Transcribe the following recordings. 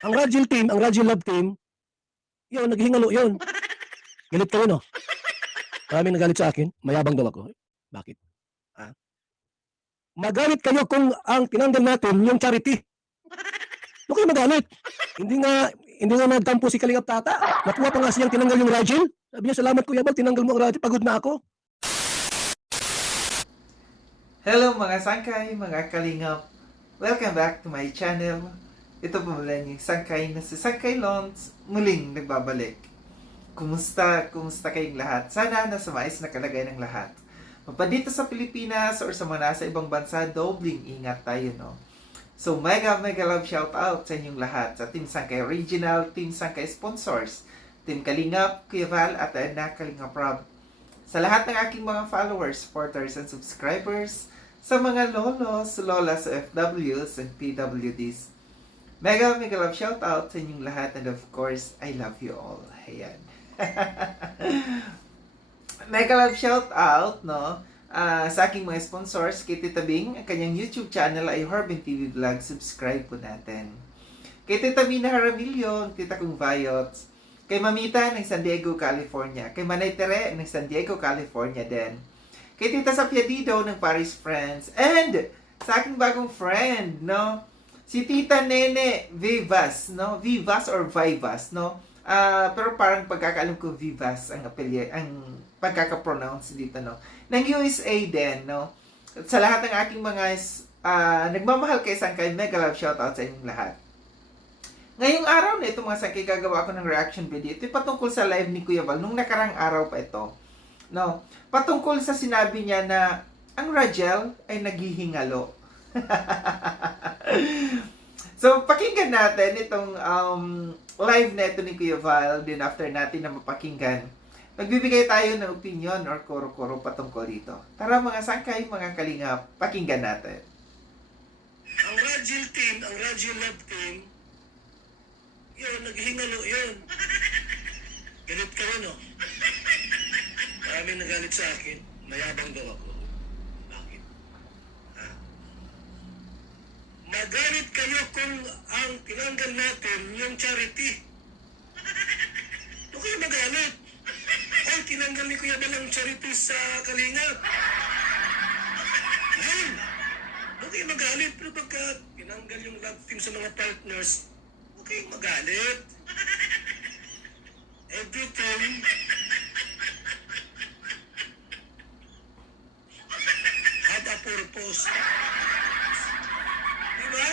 Ang Rajil team, ang Rajil Love team, yun, naghihingalo yun. Galit kayo, no? Maraming nagalit sa akin. Mayabang daw ako. Bakit? Ah? Magalit kayo kung ang tinanggal natin yung charity. Huwag kayo magalit. Hindi nga nagtampo si Kalingap Tata. Nakuha pa nga siyang tinanggal yung Rajil. Sabi niya, salamat Kuya Bal, tinanggal mo ang Rajil. Pagod na ako. Hello mga sangkay, mga kalingap. Welcome back to my channel. Ito po mula yung sangkay na si Sangkay Lons muling nagbabalik. Kumusta kayong lahat? Sana nasa maayos na kalagay ng lahat. Mapadito sa Pilipinas or sa mga nasa ibang bansa, dobling ingat tayo, no? So mega love shout out sa inyong lahat. Sa Team Sangkay Original, Team Sangkay Sponsors, Team Kalingap, Kuya Val at Anak Kalingap Rob. Sa lahat ng aking mga followers, supporters, and subscribers, sa mga lolos, lolas, OFWs, and PWDs. Mega love shout out sa inyong lahat, and of course, I love you all. Ayan. Mega love shout out, no? Sa aking mga sponsors, kay Tita Bing, ang kanyang YouTube channel ay Horbin TV Vlog. Subscribe po natin. Kay Tita Mina Haramillo, Tita Kong Viots, kay Mamita ng San Diego, California. Kay Manay Tere ng San Diego, California din. Kay Tita Sapia Dido ng Paris, France. And sa aking bagong friend, no? Si Tita Nene Vivas, no? Vivas or Vivas, no? Pero parang pagkakaalam ko Vivas ang pagkaka-pronounce dito, no? Ng USA din, no? At sa lahat ng aking mga nagmamahal kay Sangkay, mega love shoutout sa inyong lahat. Ngayong araw na ito mga sangkay, gagawa ko ng reaction video. Ito patungkol sa live ni Kuya Val. Nung nakarang araw pa ito. No? Patungkol sa sinabi niya na ang Rajel ay naghihingalo. So, pakinggan natin itong live na ito ni Kuya Val. Then after natin na mapakinggan, magbibigay tayo ng opinion or koro-koro patungkol dito. Tara mga sangkay, mga kalingap, pakinggan natin. Ang Rajil team, ang Rajil Love team, yun, naghihingalo yun. Galit kayo, no? Maraming nagalit sa akin. Mayabang daw ako. Bakit? Magalit kayo kung ang tinanggal natin yung charity. Huwag kayo magalit. Ay, tinanggal ni Kuya Bal ang charity sa Kalingap. Yan. Huwag kayo magalit. Pero pagka tinanggal yung love team sa mga partners, huwag kayong magalit. Everything have a purpose. Diba?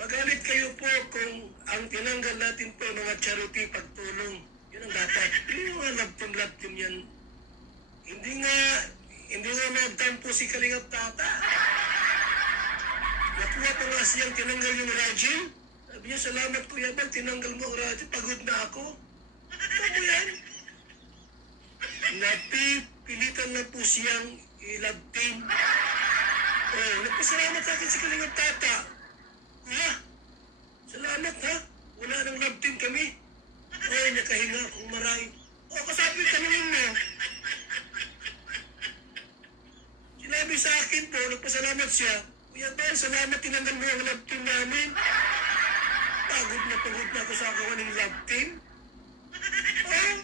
Magalit kayo po kung ang tinanggal natin po mga charity pagtulong. Yun ang dapat. Yung mga love team yan. Hindi nga nagtampo si Kalingap Tata. Nakuha pa nga siyang tinanggal yung Rajil. Sabi niya, salamat Kuya Bal, tinanggal mo ang Rajil. Pagod na ako. Ano mo yan? Napipilitan na po siyang i-love team. Oh, nagpasalamat sa akin si Kalingap Tata. Ha? Salamat ha? Wala nang love team kami. Ay, nakahinga akong maray. O, kasabi, tanungin mo. Sinabi sa akin po, nagpasalamat siya. Kuya Bal, salamat tinanggal mo ang love team namin. Pagod na ako sa kawan ng love team. Oh.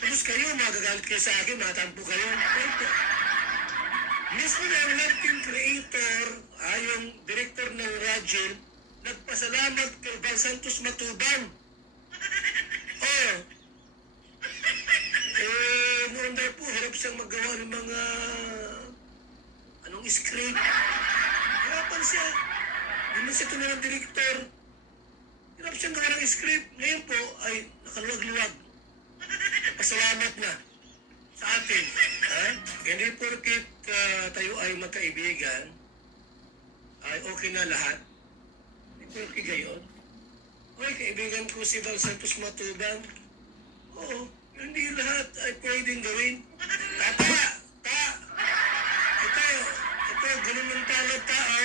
Tapos kayo, magagalit kayo sa akin, matampo kayo. Mismo na ang love team creator, yung director ng Rajil, nagpasalamat kay Val Santos Matubang. Oh. Noon daw po, harap siyang magawa ng mga script. Harapan siya. Hindi siya tunay ng director. Hirap siyang gawa ng script. Ngayon po ay nakaluwag-luwag. Pasalamat na sa atin. Hindi porkit tayo ay magkaibigan, ay okay na lahat. Hindi porkit gayon. Okay, kaibigan ko si Val Santos Matubang. Oo, hindi lahat ay pwedeng gawin. Ito, ganun ng talot tao.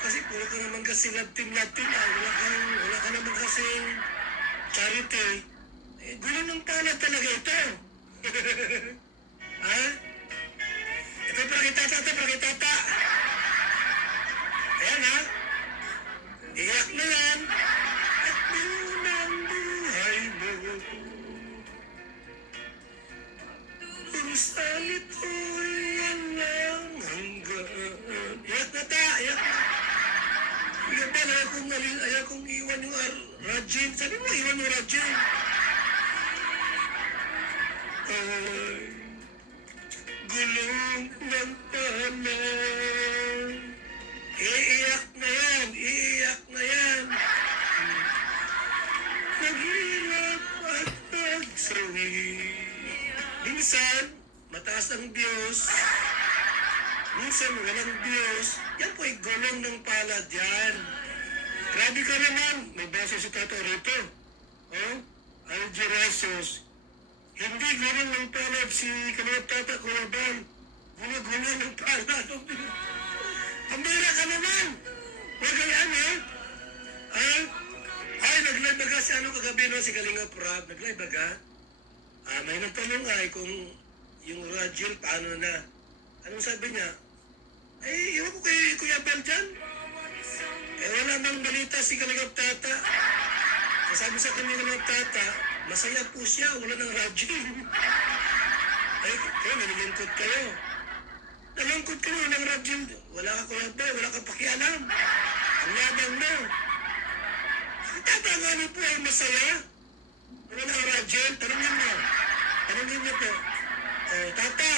Kasi puro ka naman kasi love team. Wala ka naman kasing charity. Ganun ng talot talaga ito. Ha? Ito, pakita. ayaw kong iwan yung Rajin. Sabi mo, iwan mo Rajin. Ay, gulong ng tahanan. Iiyak na yan, iiyak na yan. Naghirap at nagsawi. Minsan, mataas ang Diyos. Minsan, walang Diyos. Yan po ay gulong ng palad yan. Grabe ka naman. May basa si Tato rito. Oh? Algerasos. Hindi gulong ng palad si Kalingap Tata Kuyaban. Gulong ng palad. Pambira ka naman. Huwag ka yan, ha? Ay, nag-live baga si kagabi no, si Kalingap Rab. Nag-live baga? May nagtanong ay kung yung Rajil, paano na? Anong sabi niya? Iwan ko kay Kuya Bel dyan. Wala nang balita si Kalingap Tata. Sabi sa Kalingap Tata, masaya po siya, wala nang Rajil. Kayo, nalilingkod kayo. Nalingkod kayo, walang Rajil. Wala ka Kuya Bel, wala ka pakialam. Ang yabang mo. Ang Tata nga niyo po ay masaya. Wala nang Rajil, tanongin mo. Tanongin niyo po. Tata,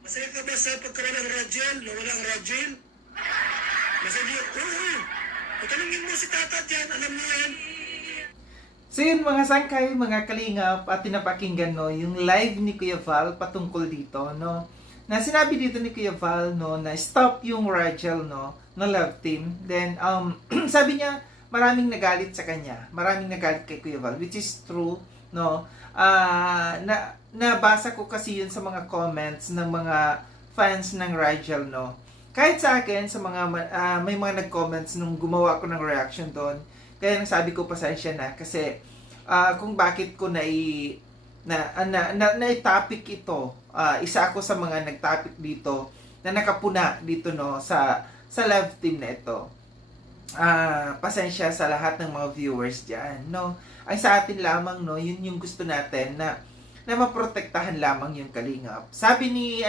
masaya ka ba sa pagkaroon ng Rajil? Nawala ang Rajil? Masaya niyo? Oo. Tanongin mo si Tata dyan, alam niyo yan. So yun mga sangkay, mga kalingap, at tinapakinggan no, yung live ni Kuya Val patungkol dito, no. Na sinabi dito ni Kuya Val, no, na stop yung Rachel, no, na love team. Then, sabi niya, maraming nagalit sa kanya. Maraming nagalit kay Kuya Val, which is true, no. Nabasa ko kasi yun sa mga comments ng mga fans ng Rachel, no. Kahit sa akin, sa mga, may mga nag-comments nung gumawa ko ng reaction doon, kaya nasabi ko pasensya na kasi kung bakit ko na-topic ito. Isa ako sa mga nag-topic dito na nakapuna dito no sa love team na ito. Pasensya sa lahat ng mga viewers diyan, no. Ang sa atin lamang no, yun yung gusto natin na maprotektahan lamang yung kalingap. Sabi ni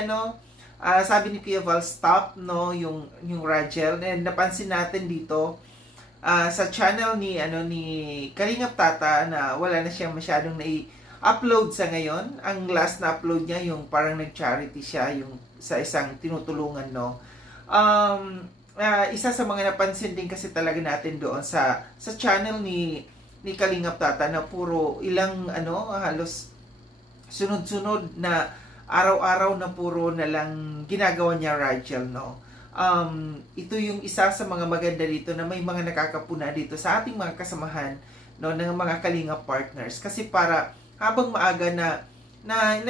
Kuya Val, stop no yung Rachel, and napansin natin dito sa channel ni Kalingap Tata na wala na siyang masyadong na-upload sa ngayon. Ang last na upload niya yung parang nag-charity siya yung sa isang tinutulungan no. Isa sa mga napansin din kasi talaga natin doon sa channel ni Kalingap Tata na puro ilang halos sunod-sunod na araw-araw na puro na lang ginagawa niya Rachel no. Ito yung isa sa mga maganda dito na may mga nakakapuna dito sa ating mga kasamahan no ng mga Kalinga partners kasi para habang maaga na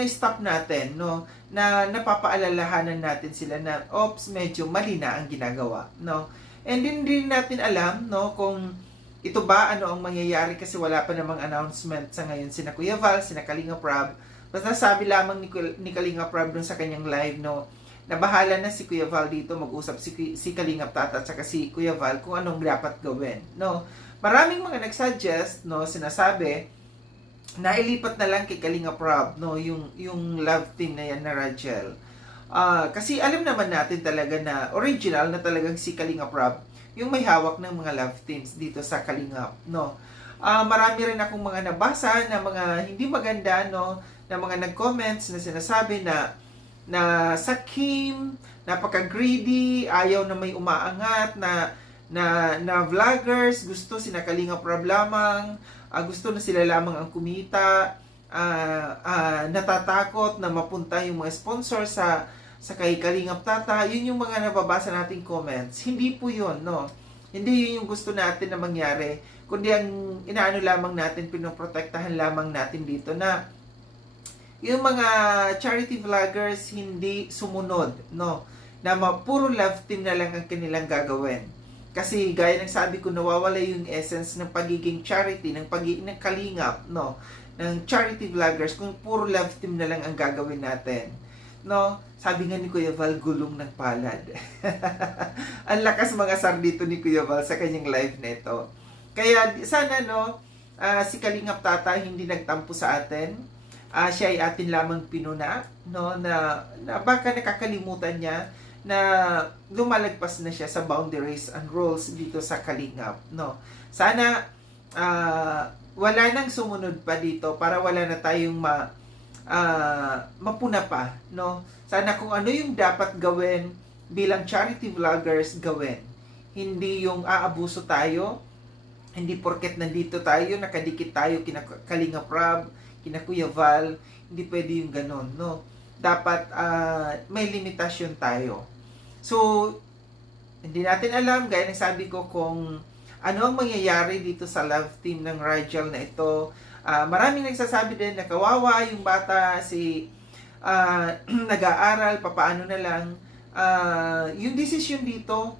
stop natin no na napapaalalahanan natin sila na medyo mali na ang ginagawa no, and din natin alam no kung ito ba ang mangyayari kasi wala pa namang announcement sa ngayon sina Kuya Val, sina Kalinga Prab. Basta sabi lamang ni Kalinga Prab dun sa kanyang live no na bahala na si Kuya Val dito, mag-usap si Kalingap Tata at saka si Kuya Val kung anong dapat gawin. No? Maraming mga nagsuggest, no, sinasabi na ilipat na lang kay Kalingap Rob, no, yung love team na yan na Rachel. Kasi alam naman natin talaga na original na talagang si Kalingap Rob yung may hawak ng mga love teams dito sa Kalingap, no. Marami rin akong mga nabasa na mga hindi maganda, no, na mga nag-comments na sinasabi na sakim, napaka-greedy, ayaw na may umaangat na vloggers, gusto sina Kalingap Rob lamang, gusto na sila lamang ang kumita, natatakot na mapunta yung mga sponsor sa kay Kalingap Tata. Yun yung mga nababasa nating comments. Hindi po yun, no. Hindi yun yung gusto natin na mangyari, kundi ang inaano lamang natin, pinoprotektahan lamang natin dito na yung mga charity vloggers hindi sumunod, no, na puro love team na lang ang kanilang gagawin. Kasi gaya ng sabi ko, nawawala yung essence ng pagiging charity, ng pagiging kalingap, no, ng charity vloggers kung puro love team na lang ang gagawin natin. No, sabi nga ni Kuya Val, gulong ng palad. Ang lakas mga sar dito ni Kuya Val sa kanyang live nito. Kaya sana no, si Kalingap Tata hindi nagtampo sa atin. Siya ay atin lamang pinuna, no, na baka nakakalimutan niya na lumalagpas na siya sa boundaries and rules dito sa Kalingap, no? Sana wala nang sumunod pa dito para wala na tayong mapuna pa, no? Sana kung ano yung dapat gawin bilang charity vloggers, gawin. Hindi yung aabuso tayo, hindi porket nandito tayo, nakadikit tayo kina Kalinga Prab, kina Kuya Val, hindi pwede yung ganon, no? Dapat may limitasyon tayo. So, hindi natin alam, gaya ng sabi ko, kung ano ang mangyayari dito sa love team ng Rigel na ito. Maraming nagsasabi din na kawawa yung bata, nag-aaral, papaano na lang. Yung decision dito,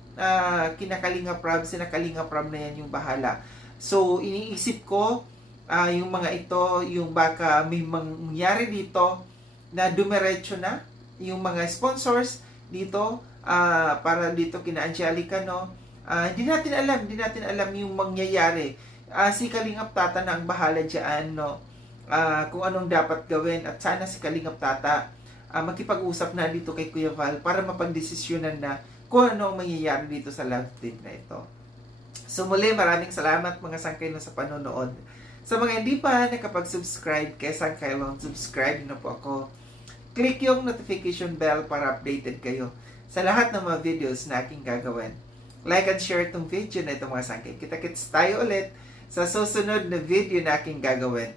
kina Kalinga Prab, sina Kalinga Prab na yan yung bahala. So, iniisip ko, yung mga ito, yung baka may mangyari dito na dumiretso na yung mga sponsors dito, para dito kina Angelica, no? Hindi natin alam yung mangyayari. Si Kalingap Tata na ang bahala dyan, no? Kung anong dapat gawin, at sana si Kalingap Tata makipag-usap na dito kay Kuya Val para mapagdesisyonan na kung ano ang mangyayari dito sa love team na ito. So muli, maraming salamat mga sangkaylon sa panonood. Sa mga hindi pa nakapag-subscribe kay Sangkaylon, subscribe na po ako. Click yung notification bell para updated kayo sa lahat ng mga videos na aking gagawin. Like and share itong video na ito mga sangkay. Kita-kits tayo ulit sa susunod na video na aking gagawin.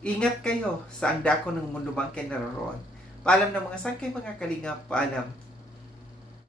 Ingat kayo sa ang dako ng mundo bang kinaroroon. Paalam ng mga sangkay, mga kalingap, paalam.